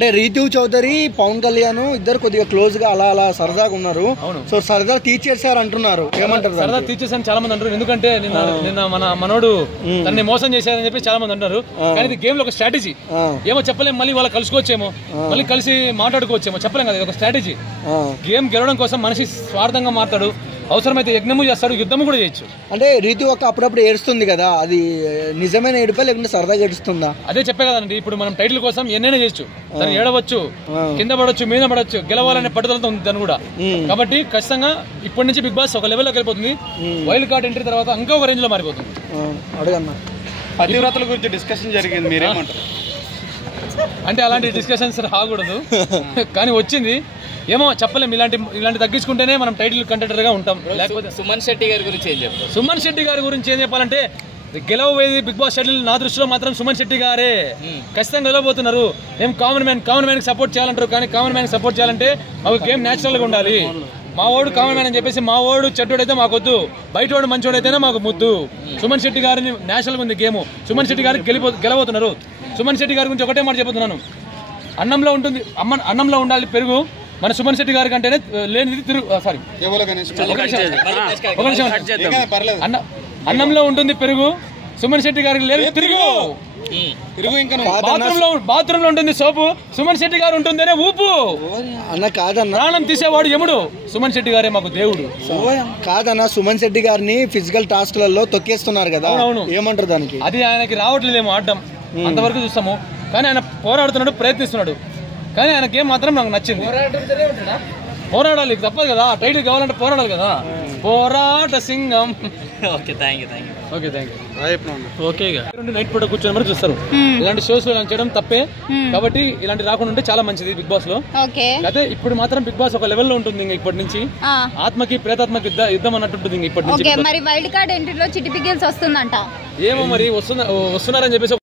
అంటే రీతు చౌదరి పవన్ కళ్యాణ్ ఇద్దరు కొద్దిగా క్లోజ్ గా అలా అలా సరదాగా ఉన్నారు. సో సరదా తీర్చేసారు అంటున్నారు, ఏమంటారు? సరదా తీర్చేసాను చాలా మంది అంటారు, ఎందుకంటే నిన్న మన మనోడు తనని మోసం చేశారని చెప్పి చాలా మంది అంటారు. కానీ ఇది గేమ్ లో ఒక స్ట్రాటజీ, ఏమో చెప్పలేము. మళ్ళీ వాళ్ళు కలుసుకోవచ్చేమో, మళ్ళీ కలిసి మాట్లాడుకోవచ్చేమో, చెప్పలేం కదా. ఇది ఒక స్ట్రాటజీ. గేమ్ గెలవడం కోసం మనిషి స్వార్థంగా మాట్లాడు, అవసరమైతే యజ్ఞము చేస్తాడు, యుద్ధము కూడా చేయొచ్చు. అంటే రీతు ఒక అప్పుడప్పుడు ఏడుస్తుంది కదా, అది నిజమైన ఏడుపా లేకుంటే సరదాగా ఏడుస్తుందా? అదే చెప్పే కదండి, ఇప్పుడు మనం టైటిల్ కోసం ఎన్నైనా చేయొచ్చు. తను ఏడవచ్చు, కింద పడవచ్చు, మీద పడవచ్చు, గెలవాలనే పట్టుదలతో ఉంది తను కూడా. కాబట్టి ఖచ్చితంగా ఇప్పటి నుంచి బిగ్ బాస్ ఒక లెవెల్లోకి వెళ్ళిపోతుంది. వైల్డ్ కార్డ్ ఎంట్రీ తర్వాత ఇంకా ఒక రేంజ్ లో మారిపోతుంది. అడగన్నా, పతివ్రతల గురించి డిస్కషన్ జరిగింది, మీరేమంటారు? అంటే అలాంటి డిస్కషన్స్ రాకూడదు, కానీ వచ్చింది. ఏమో చెప్పలేము. ఇలాంటి తగ్గించుకుంటేనే మనం టైటిల్ కంటెంటర్ గా ఉంటాం. లేకపోతే సుమన్ శెట్టి గారి గురించి ఏం చెప్తారు? సుమన్ శెట్టి గారి గురించి ఏం చెప్పాలంటే, గెలవబోయేది బిగ్ బాస్ షెడ్యూల్ నా దృష్టిలో మాత్రం సుమన్ శెట్టి గారే ఖచ్చితంగా గెలవబోతున్నారు. ఏం కామన్ మ్యాన్ సపోర్ట్ చేయాలంటారు, కానీ కామన్ మ్యాన్ సపోర్ట్ చేయాలంటే ఒక గేమ్ న్యాచురల్ గా ఉండాలి. మా వాడు కామన్ మ్యాన్ అని చెప్పేసి మా వాడు చెడ్డోడైతే మాకొద్దు, బయట వాడు మంచోడైతేనే మాకు ముద్దు. సుమన్ శెట్టి గారిని నేషనల్ గా ఉంది గేమ్. సుమన్ శెట్టి గారికి గెలవబోతున్నారు. సుమన్ శెట్టి గారి గురించి ఒకటే మాట చెబుతున్నాను, అన్నంలో ఉంటుంది అన్నంలో ఉండాలి పెరుగు. మన సుమన్ శెట్టి గారి కంటేనే లేనిది సారీ అన్నంలో ఉంటుంది పెరుగు, సుమన్ శెట్టి గారికి లేదు తిరుగు. బాత్రూమ్ లో ఉంటుంది సోపు, సుమన్ శెట్టి గారు ఉంటుందనే ఊపు. అన్న కాదన్న, ప్రాణం తీసేవాడు యముడు, సుమన్ శెట్టి గారే మాకు దేవుడు. కాదన్న, సుమన్ శెట్టి గారిని ఫిజికల్ టాస్క్ లలో తొక్కేస్తున్నారు కదా, ఏమంటారు దానికి? అది ఆయనకి రావట్లేదేమో ఆడడం, అంతవరకు చూస్తాము. కానీ ఆయన పోరాడుతున్నాడు, ప్రయత్నిస్తున్నాడు. కానీ ఆయన గేమ్ మాత్రం నాకు నచ్చింది. పోరాడాలి, తప్పదు కదా. టైటిల్ కావాలంటే పోరాడాలి కదా. పోరాట సింగం. Okay, thank you. Okay, night పూట కూర్చొని మరి చూస్తారు. ఇలాంటి షోస్ చేయడం తప్పే, కాబట్టి ఇలాంటి రాకుండా ఉంటే చాలా మంచిది బిగ్ బాస్ లో. అయితే ఇప్పుడు మాత్రం బిగ్ బాస్ ఒక లెవెల్ లో ఉంటుంది. ఇంకా ఇప్పటి నుంచి ఆత్మకి ప్రేతాత్మకి యుద్ధం అన్నట్టు ఉంటుంది. ఇప్పటి నుంచి మరి వైల్డ్ కార్డ్ ఎంట్రీలో చిట్టి పిగిల్స్ వస్తుందంట. ఏమో మరి వస్తున్నారని చెప్పేసి